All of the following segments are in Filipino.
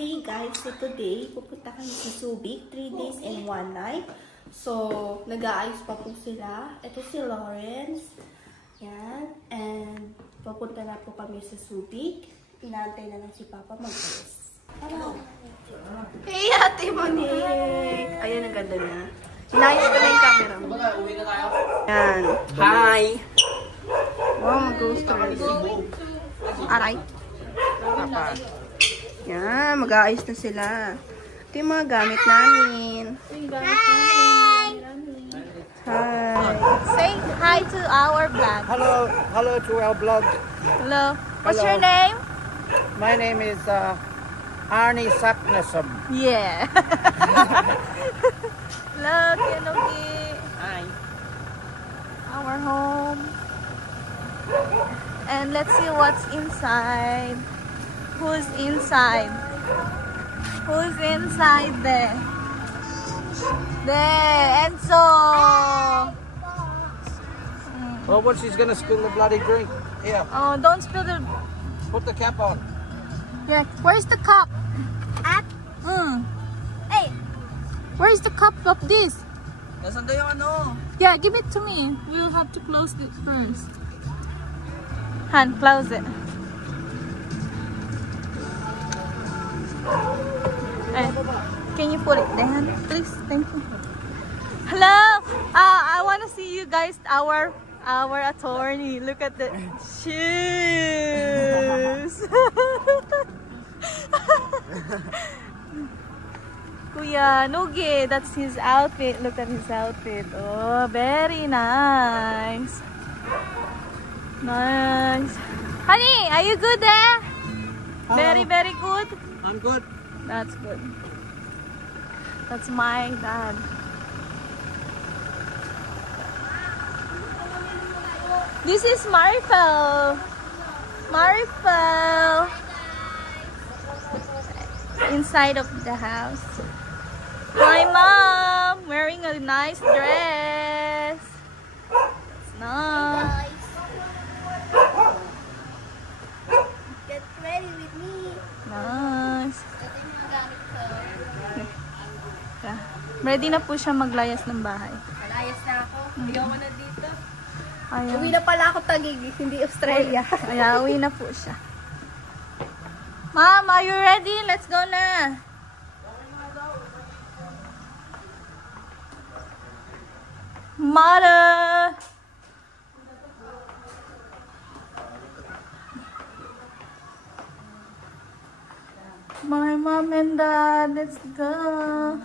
Hey guys, so today pupunta kami sa Subic, 3 days and 1 night. So, nag-aayos pa po sila. Ito si Lawrence. Yan. And pupunta na po kami sa Subic. Inaantay na lang si Papa mag-ayos. Hello. Hey, Ate Monique! Ayan, ang ganda na. Inayos ko na yung camera mo. Uwi na tayo. Yan. Hi! Wow, mag-ghost naman. Aray. Papa. Yan, mag-aayos na sila. Ito yung mga gamit namin. Hi! Hi! Say hi to our vlog. Hello to our vlog. Hello. What's Hello. your name? My name is Arnie Sapnesum. Yeah. Hello, Kenogi. Hi. Our home. And let's see what's inside. Who's inside? Who's inside there? There, Enzo. Well, what she's gonna spill the bloody drink? Here, Oh, don't spill the. put the cap on. Yeah, where's the cup? Hey, where's the cup of this? Nasaan daw yung ano? Yeah, give it to me. We'll have to close it first. Han, close it. Can you put it down, please? Thank you. Hello. I want to see you guys. Our attorney. Look at the shoes. Kuya Nugi, that's his outfit. Look at his outfit. Oh, very nice. Nice. Honey, are you good there? Very, very good. I'm good. That's good. That's my dad. This is Marifel. Marifel. Inside of the house. My mom wearing a nice dress. It's nice. Get ready with me. Nice. Ito yung mga gamit ko. Yeah. Ready na po siya maglayas ng bahay. Malayas na ako. Ayaw na dito. Ayan. Uwi na pala ako Taguig, hindi Australia. Ayan, uwi na po siya. Mom, are you ready? Let's go na. Mother! My mom and dad, let's go.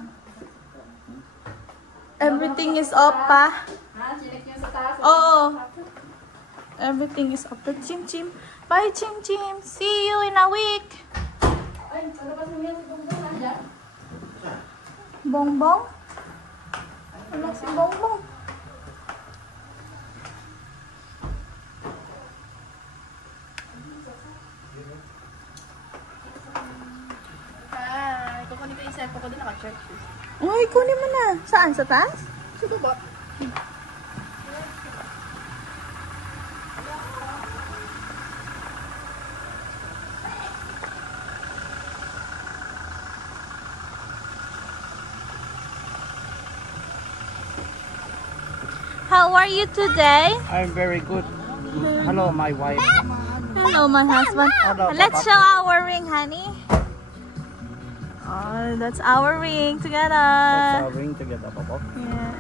Everything is up, pa. Oh, everything is up. Chim Chim. Bye, Chim Chim. See you in a week. Bongbong? Wala si Bongbong. Hi. Kukunin ko yung cellphone ko doon, naka-check. Uy, kunin mo na. Saan? Sa taas? Sa baba. How are you today? I'm very good. Hello, my wife. Hello, my husband. Hello, Let's Papa. show our ring, honey. Oh, that's our ring together. Let's all ring together, Papa. Yeah.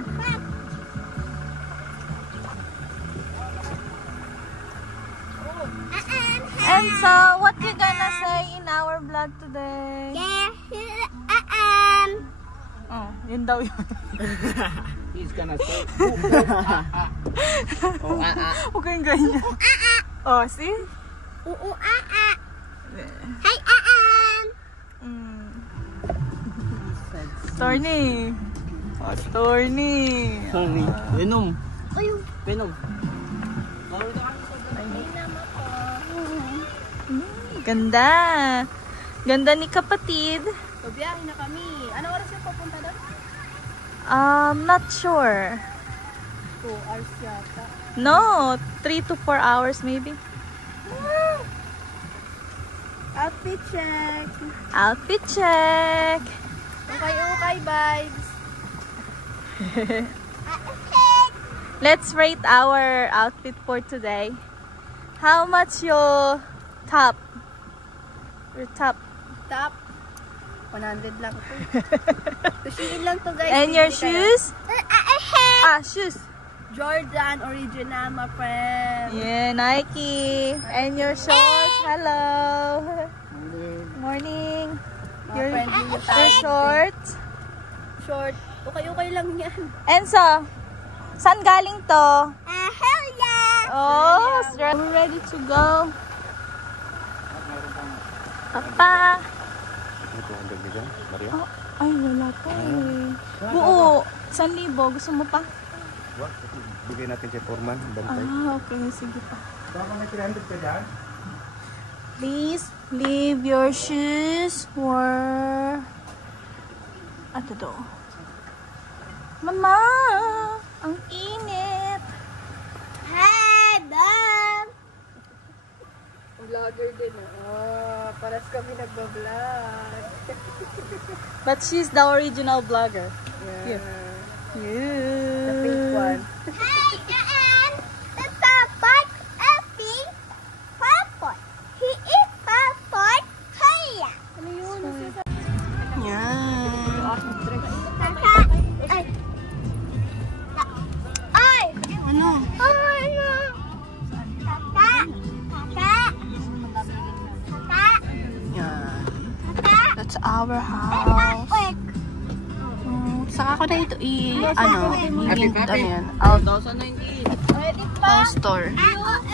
And so, what you gonna say in our vlog today? Oh, yun daw yun. He's gonna say, Huwag kayong ganyan. Oh, see? Hi, Mm. Torny. Oh, Torny. Sorry. Venom. Uy, Venom. Ganda. Ganda ni kapatid. babiyahe na kami. Ano oras yung pupunta doon? Not sure. 2 hours yata. No, 3 to 4 hours maybe. Outfit check. Outfit check. Okay, vibes. Let's rate our outfit for today. How much your top? Your top. Top. 100 lang to. Tushiin lang to, guys. And your shoes? Shoes. Jordan Original, my friend. Yeah, Nike. And your shorts? Hello. Morning. Mga friendly yung Your tawag. shorts? Short. Okay lang yan. Enzo, saan galing to? Oh, we're ready to go. Papa. Oh, ay, wala pa eh. Buo. 1,000. Gusto mo pa? Bigay natin kay Foreman. Bantay. Okay. Sige pa. Baka may 300 ka dyan? Please leave your shoes for... Ato to. Mama! Ang init! Hi, Mom! Vlogger din. Paras kami nagbablog. But she's the original vlogger. Yeah. Yeah. The fake one. Hi, and the Papa pink purple. He is purple. Hiya. Ano yun? Yeah. Kaka. Ay. Ay. Ano? Ay, no. Kaka. Kaka. Kaka. Yeah. Kaka. That's our house. Wait. Saka ko na ito Happy Papi. Out 2019. house tour.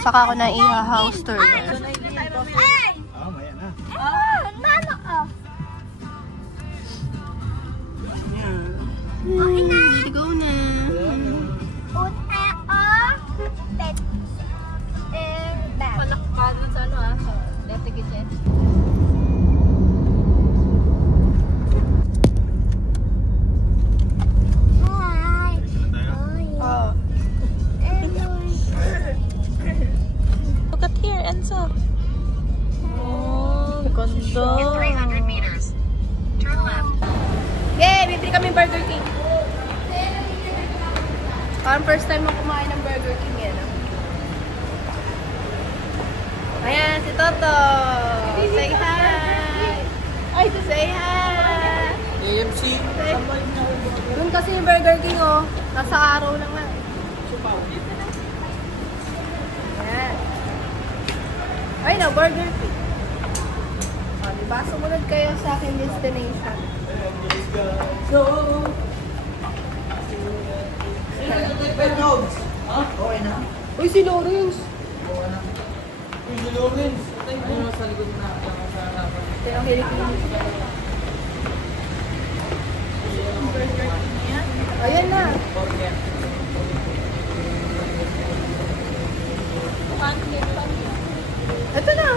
Saka ko na house tour. Ay. Maya na. Mama. Oh. Ready to go na. Una o. Pet. Bag. Palakpadan sa sa letikit. Hi. Oh. Look at here, Enzo. Oh, ganda. Yay! Bibili kami Burger King. Parang first time ako kumain ng Burger King yan. Ayan, si Toto. Say hi. Ay, say hi. AMC. Doon kasi yung Burger King, oh. Nasa araw lang lang. Ayan. Ay, no, Burger King. O, diba? Sumunod kayo sa aking destination. Okay na. Uy, si Lawrence. Uy, Lawrence. Ano sa likod na? Ito yung Philippines. Ayan na. Ito na.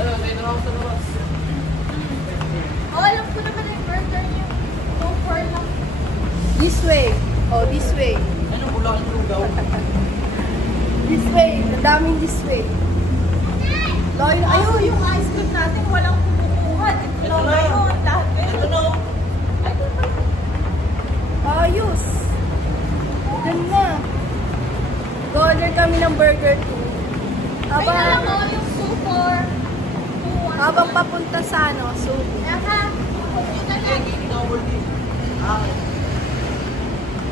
Ano, tayo na ako sa labas. Oh, alam ko naman yung burger niya. No for lang. This way. Oh, this way. Ano, Bulacan Lugaw? This way. Ang daming this way. Ayun, yung ice cream natin walang kumukuha. Ito na. Ito na. Ayos. Diyan na. Order kami ng Burger King. Yung 2 Habang papunta sa Subic.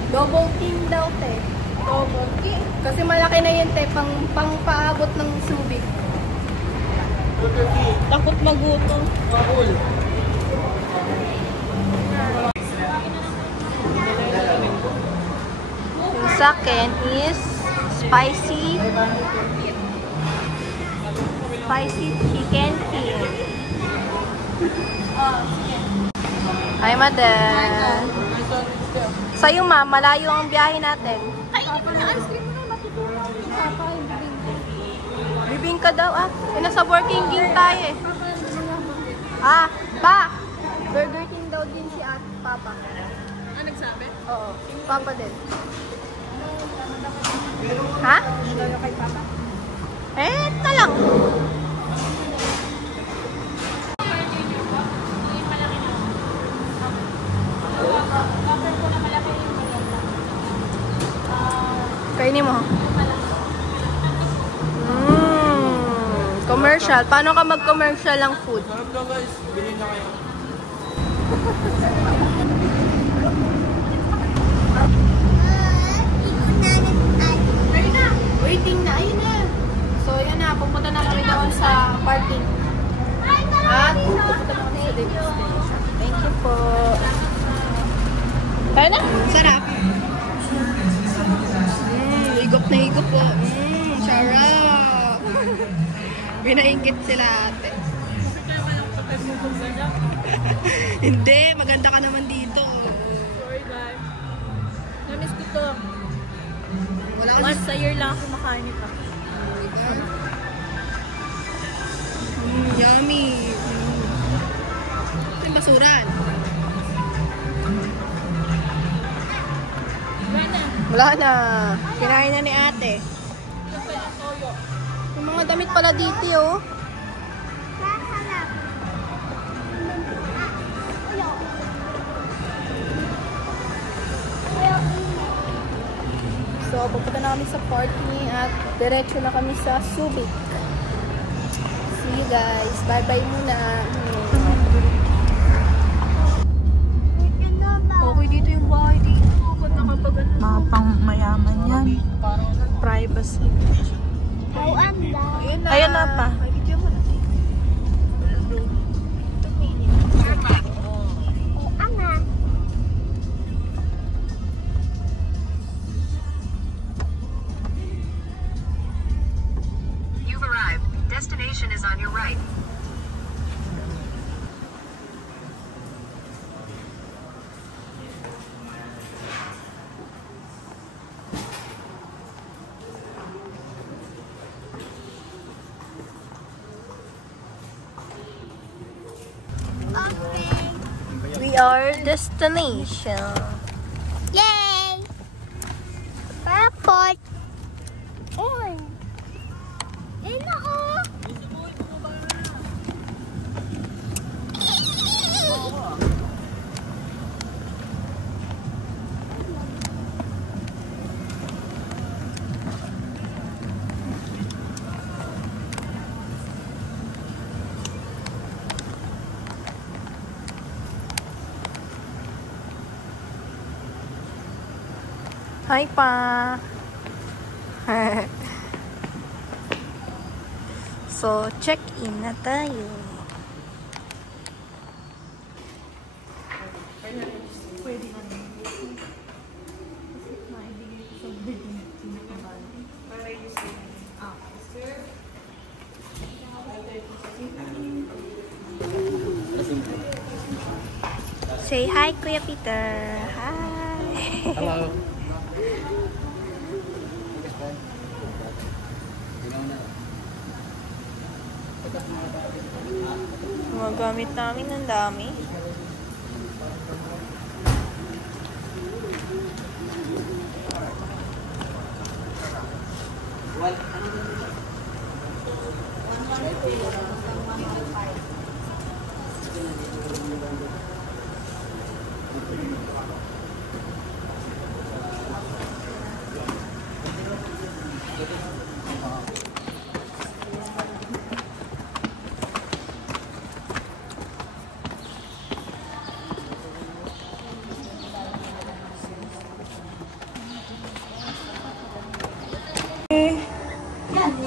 Double king daw, te. Double king. Kasi malaki na yun, te. Pang paabot ng Subic. Burger King. Takot magutom. Mahul. Yung sa akin is spicy chicken here. Hi, madam. Sa'yo, ma, malayo ang biyahe natin. Ay, ice cream mo na matutulog. Bibingka daw, nasa working king tayo eh. Pa! Burger King daw din si Papa. Ano nagsabi? Oo, Papa din. Ha? Ano kay Papa? Ito lang. Kunin mo. Commercial. Paano ka mag-commercial ng food? Sarap daw guys. Bilhin na kayo. Waiting na. Ayun na. So, yun na. Pupunta na kami doon sa parking. At pupunta na kami sa destination. Thank you po. Kaya na? Sarap. Higop na higop po. Sarap. Binaingit sila ate. Hindi, maganda ka naman dito. Sorry guys. Namiss ko to. Wala ka Once a year lang ako makain ito. Yummy. Yung basuran. Wala na. Kinain na ni ate. Yung mga damit pala dito, oh. So, pupunta na kami sa parking at diretso na kami sa Subic. See you guys. Bye-bye muna. Okay dito yung bahay dito. Ganda kapag ano. Mga pang mayaman yan. Privacy. Ayun na. Ayun na pa. Ay, video mo na. You've arrived. Destination is on your right. We are destination. Yay! Passport! Oy! Ayun na oh! Hi pa. So, check-in na tayo. Say hi, Kuya Peter. Hi. Hello. Mga gamit namin ang dami.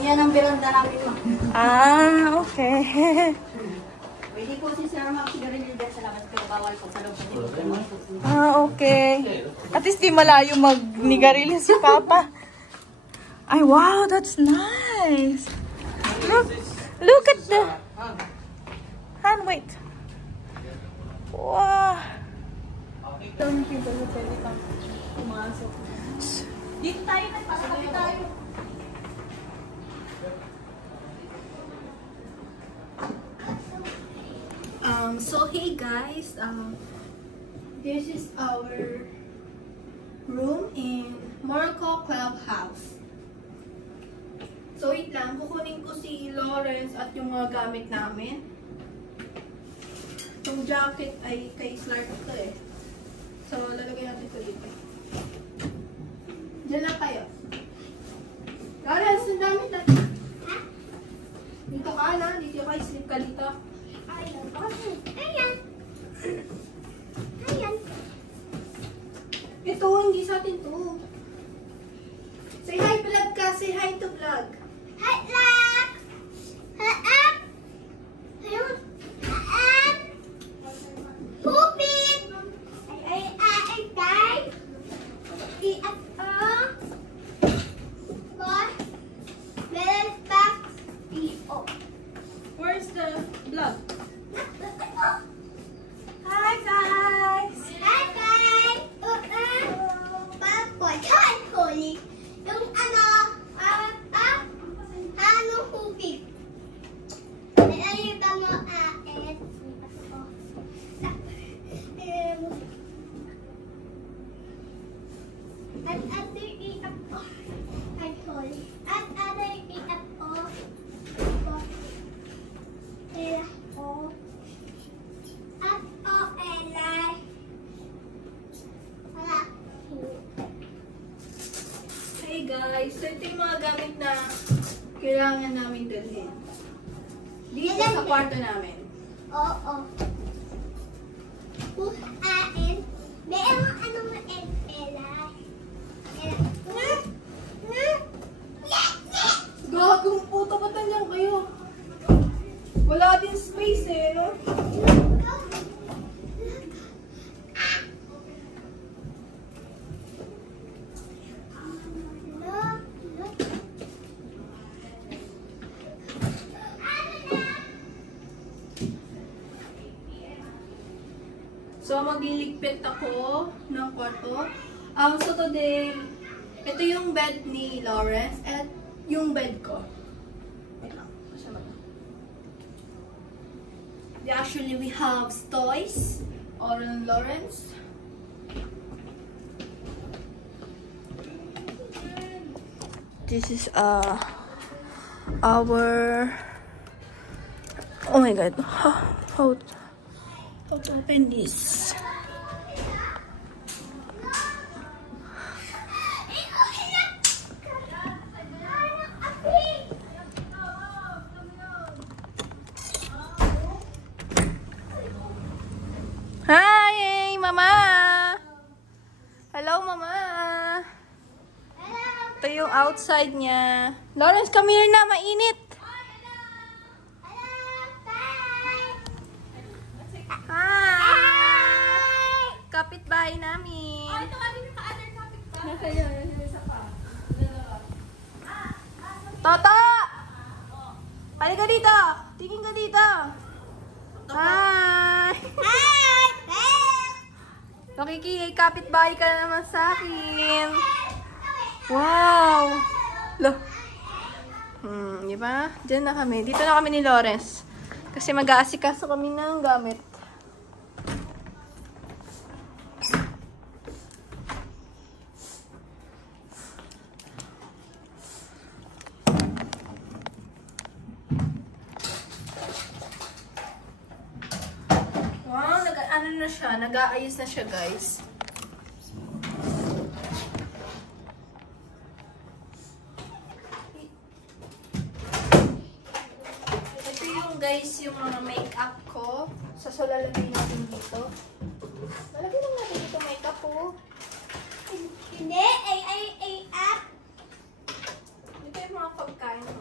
Yan ang biranda namin mo. Ah, okay. Pwede po si Sir Max sigarilyo dyan sa labas pero bawal po sa loob kasi Ah, okay. At least di malayo mag-nigarilyo si Papa. Ay, wow, that's nice. Look at the... Han, wait. Wow. Dito tayo, nagpasok tayo. So hey guys, this is our room in Morocco Clubhouse. So wait lang, kukunin ko si Lawrence at yung mga gamit namin. Yung jacket ay kay Clark to eh. So lalagay natin ito dito. Diyan lang kayo. damit na. Ha? Dito ka na. Dito ka. Sleep ka dito. Ayan. Ayan. Ayan. Ito, hindi sa atin to. Say hi, vlog ka. Say hi to vlog. Hi, vlog! Hi, up! Ayun. Up! Poopy! Ay, guys! Where's the vlog? Hi, guys! Hi, guys! Yung ano hubig. Ay, ba mo, at other iap ko. At holy. At other iap ko. Ela ko. At o elay. Wala. Hey guys, so ito yung mga gamit na kailangan namin dalhin. Dito sa kwarto namin. Oo. Kuhain. Meron anong elay. Gagong puto, ba't nandiyan kayo? Wala din space eh, no? So, magliligpit ako ng kwarto. So today, ito yung bed ni Lawrence at yung bed ko. Wait lang. Actually, we have toys. Oren Lawrence. This is our... Oh my god. How to open this? Hi, Mama! Hello, Mama! Ito yung outside niya. Lawrence, come here na. Mainit! Hi! Kapitbahay namin. Ito kami yung ka-other kapitbahay. Toto! Halika dito! Tingin ka dito! Hi! Hi! Nakikikapit-bahay ka na naman sa akin. Wow! Look. Di ba? Diyan na kami. Dito na kami ni Lawrence. Kasi mag-aasikaso kami ng gamit. Ano na siya, nag-aayos na siya, guys. Ito yung, guys, yung mga makeup ko. So lalagay natin dito. Lalagay lang natin dito makeup ko. Hindi, up. Ito yung mga pagkain ko.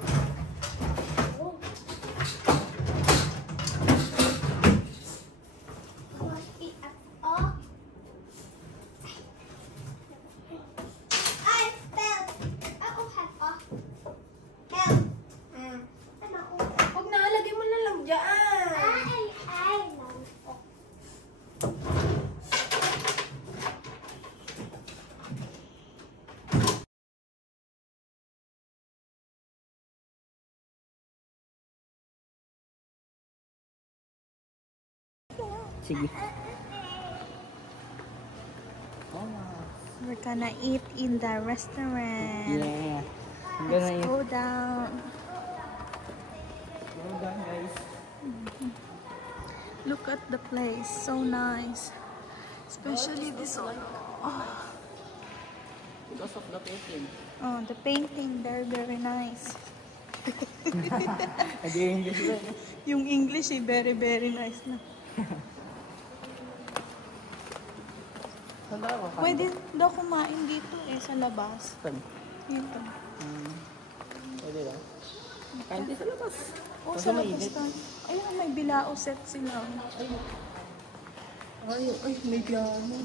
Sige. We're gonna eat in the restaurant. Yeah. Let's go down. Go down, guys. Look at the place. So nice. Especially this one. Oh. Because of the painting. Oh, the painting, they're very nice. Yung English eh, very, very nice na. Pwede daw kumain dito eh, sa labas. Dito. Pwede lang. Kain din sa labas. Oh, sa labas ka. Ayun, may bilao set sila. Ay, may piano.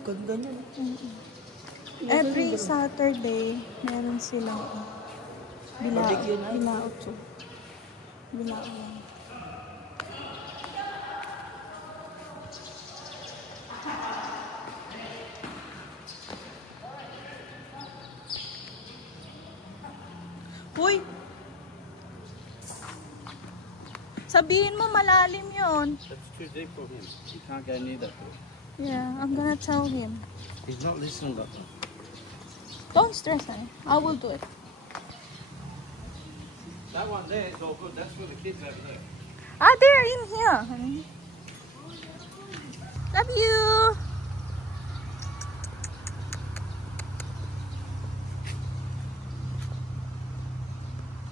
Ganda niya. Every Saturday, meron silang bilao. Bilao to. Bilao lang. Uy! Sabihin mo malalim yon. That's too deep for him. He can't go near that. Yeah, I'm gonna tell him. He's not listening, but Don't stress, honey. I will do it. that one there is all good. That's for the kids over there. Ah, they're in here, honey. Love you!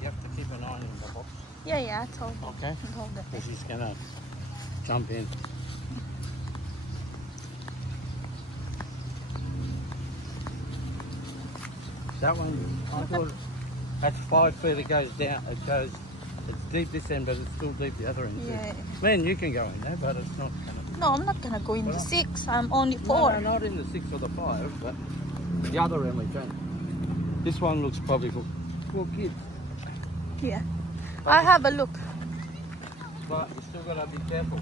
You have to keep an eye on the box. Yeah, I told him. Okay. I told him. Because he's gonna jump in. That one, I thought that's 5 feet. It goes down. It's deep this end, but it's still deep the other end. too. Yeah. Man, you can go in there, but it's not gonna. No, I'm not gonna go in the 6. I'm only 4. No, not in the 6 or the 5, but the other end we can. This one looks probably for kids, Yeah. I'll have a look. but you still gotta be careful.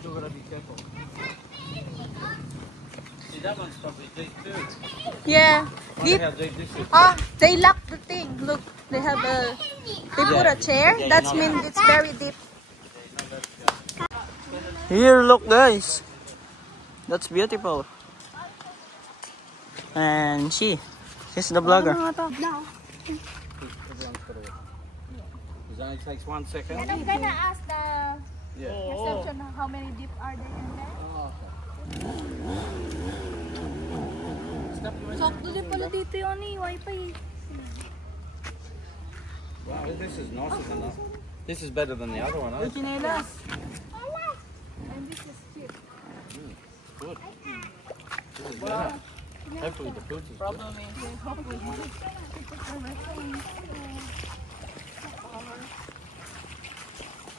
Still gotta be careful. See, that one's probably deep too. Yeah. Wonder Deep. how deep this is. Ah, they locked the thing. Look, they have a. They put a chair. That means it's very deep. Here, look guys. That's beautiful. And she's the vlogger. It only takes 1 second. And I'm gonna ask the Yeah. reception how many deep are there in there. Sakto din pala dito yung wifi. Wow, this is nicer than that. This is better than the other one. And this is cheap. Good. This is better. Hopefully the food is good.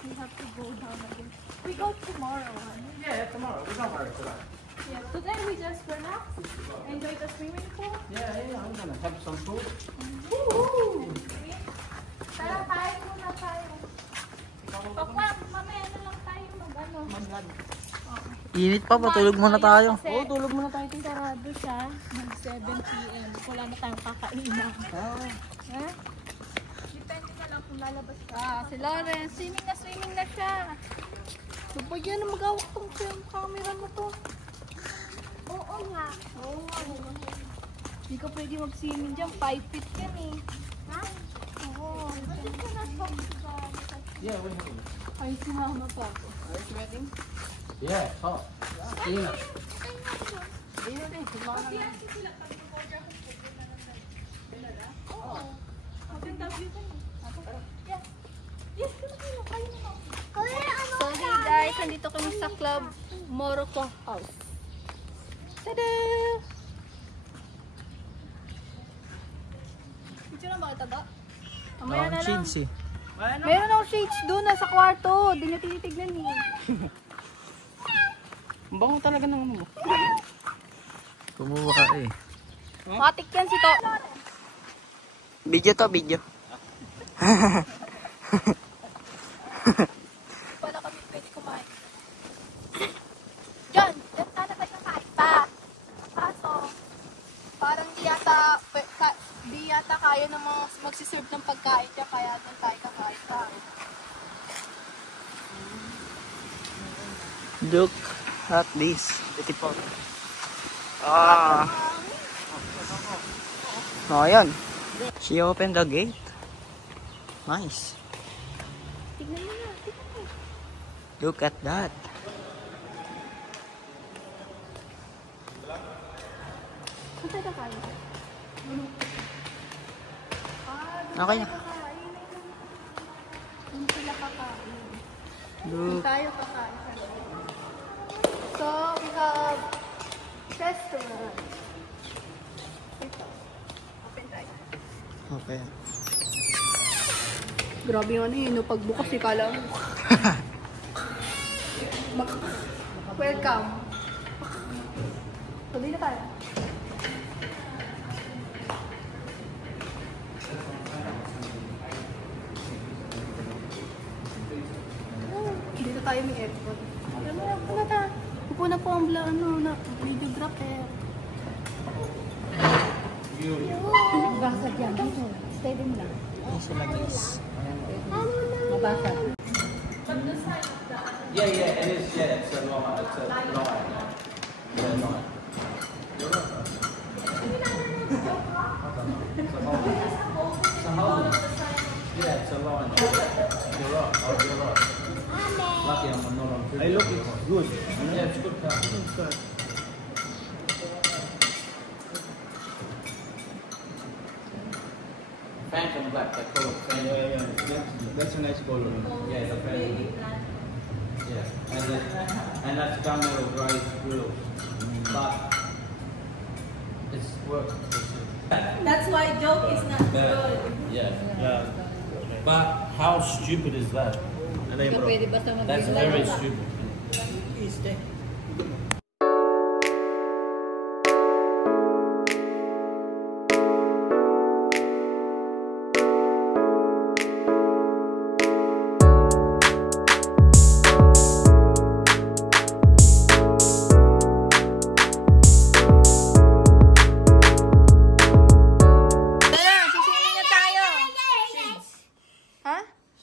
We have to go down again. We go tomorrow, honey. Yeah, tomorrow. We don't worry today. Yeah. Today we just relax, enjoy the swimming pool. Yeah, I'm gonna have some food. Tara, kain muna tayo. Pakwa, mamaya na lang tayo mag-ano. Init pa, patulog muna tayo. Oo, tulog muna tayo. Sarado siya. Mag 7 p.m. Wala na tayong kakainan. Ha? Depende na lang kung lalabas ka. Si Lauren, swimming na siya. Super yan na mag-awak tong camera mo to. Oo nga. Hindi ka pwede mag-swimming dyan. 5 feet yan eh. Ha? Oo. Yeah, we're having it. Ay, sinama pa ako. Yeah, hot. Yeah. So hey guys, nandito kami sa Club Morocco House. Tada! Picture na ba kita ba? Mamaya na lang. Shades eh. Meron akong shades doon sa kwarto. Hindi niya tinitignan eh. Ang bango talaga ng ano mo. Kumuha ka eh. Matik yan si To. Video to, video. Wala kami pwede kumain. John, dyan sana tayo nakain pa. Kaso, parang di yata kaya na magsiserve ng pagkain dyan, kaya doon tayo kakain pa. Look at this. Beautiful. Ah. Oh, ayan. She opened the gate. Nice. Tignan mo na, tignan mo. Look at that. Saan tayo kakain? Okay na. Hindi sila kakain. Look. Hindi tayo kakain sa loob. So, we have restaurant. Ito. Open tayo. Okay. Grabe yung ano yun, no? Pagbukas, ikala mo. Welcome. Tuloy na tayo. Dito tayo may aircon. Ano ta? Upo na po ang videographer. Basag yan. Dito. Stay din lang. Ayan sila guys. Mabasag. Yeah, it is. Yeah, it's a line. It's a line. Yeah, line. It's a hole. Yeah, it's a line. You're right. Oh, you're right. Lucky I'm not on. Hey, look, it's good. Yeah, it's good car. It's good. Phantom black, they call it Phantom. Yeah. That's a nice color. Yeah, the Phantom. Yeah, and that's gunmetal grey grill, but it's work. That's why joke is not good. Yeah. But how stupid is that? Pwede basta That's very stupid.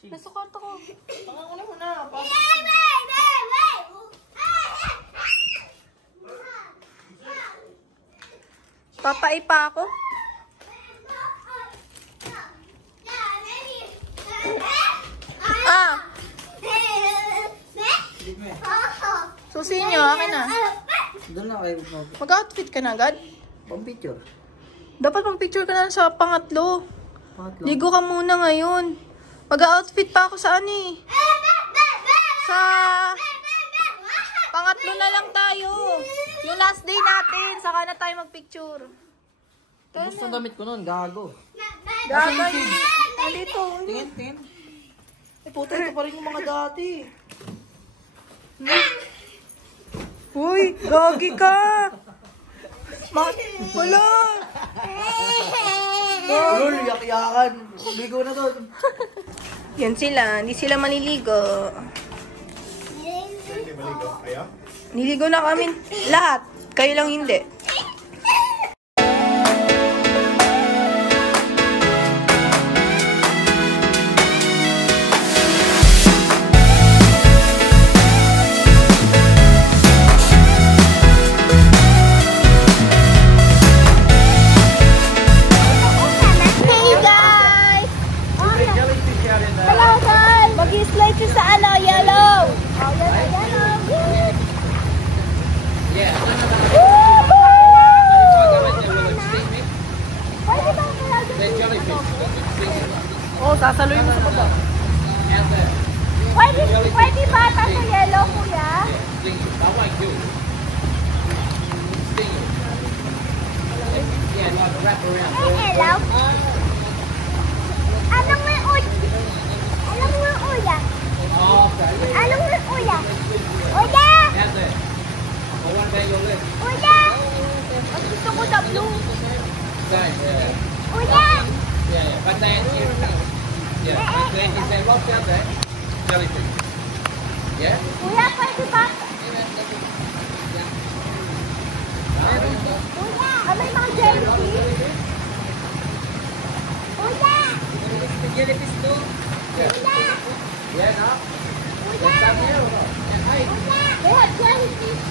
Nasa kwarto ko. Panganguna mo na. Papaipa ako? Ah! Susi nyo, akin na. Doon na kayo Mag-outfit ka na agad? mag-picture. Dapat mag-picture ka na sa pangatlo. Pangatlo. Ligo ka muna ngayon. Mag-outfit pa ako sa ano eh. Sa pangatlo na lang tayo. Yung last day natin, saka na tayo mag-picture. Gusto ng damit ko nun, gago. Gagay. Dito. Tingin. Eh, puto, ito pa rin yung mga dati. Uy, gagi ka. Wala. Lul, yak-yakan. Ligo na doon. Yan sila, hindi sila maliligo. Niligo na kami lahat. Kayo lang hindi. Mag-slide siya sa ano, yellow. Oh, yellow. Yeah. Oh, sasaluin mo sa baba. Pwede bata sa yellow, kuya? Yeah, like wrap around. Hello. Anong may uya? Anong may uya? Oh, okay. Anong may uya? Uya! How's that? Well, one day you'll live. Uya! Ang gusto ko na blue. Same, yeah. Uya! Yeah. But then, yeah. Then is there rocks out there? Jellyfish. Yeah? Uya, pwede ba? Uya! Ano yung mga jellyfish? Uya! Jellyfish too? Yeah. Uya! Yeah, no? Uya! There's some here or not? Yeah, hey. Uya! They have jellyfish.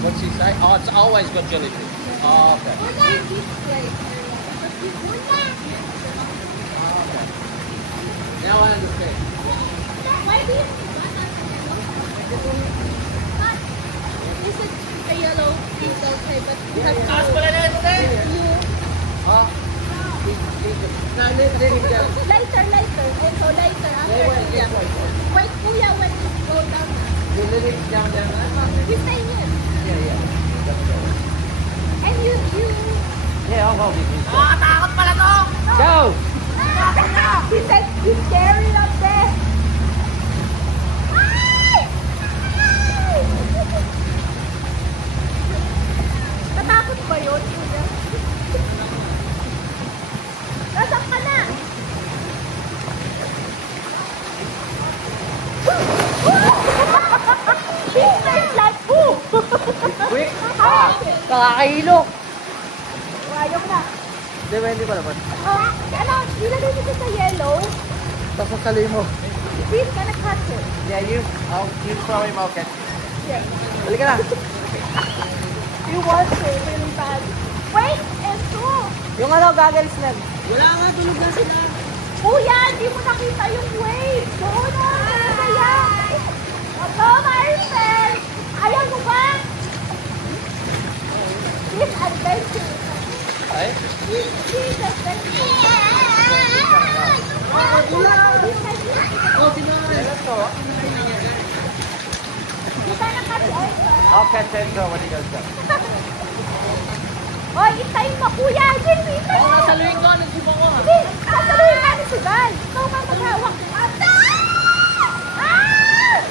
What's he say? Oh, it's always got jellyfish. Oh, okay. Uya! Now I understand. Why do you... the yellow is okay, but you have to later. Also later after Kuya. Wait, Kuya, when you go down. You stay here. And you. Yeah, I'll go with you. Go. He said he's scary up there. Ay! Ay! Natakot ba yun, Kuya? Nasaan ka na? He's like, ooh! Quick! Kakahilo. Ayaw na. Hindi ko naman. Ano, ilagay mo sa yellow. Tapos sali mo. He's gonna catch it. Yeah, you throw him, okay. Yeah. Halika na. You want to really bad. Wait, and two. Yung ano, goggles na. Kuya, hindi mo nakita yung wave. Doon na, kaya. Aba, Marcel. Ayaw mo ba? This adventure. Ay? This adventure. Kita na kasi. I'll catch him so when he goes down. Oy, itayin mo, kuya! Jimmy, itayin mo! Sasaluhin ko, nagsubo ko ha. Hindi, sasaluhin ka ni Sugal. Ikaw nga maghawak. Ata! Ah!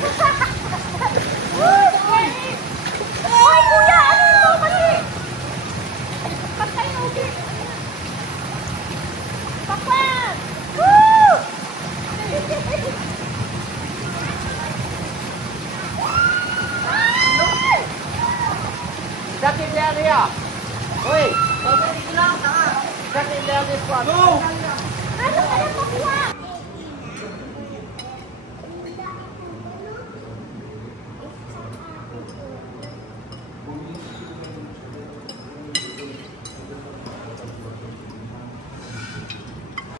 Oy, kuya! Ano ito kasi? Patay na ulit. Pakwan! Woo! Ay! Stuck in the area! Wait! Stuck in the area this one! Go! Ano kaya makuha?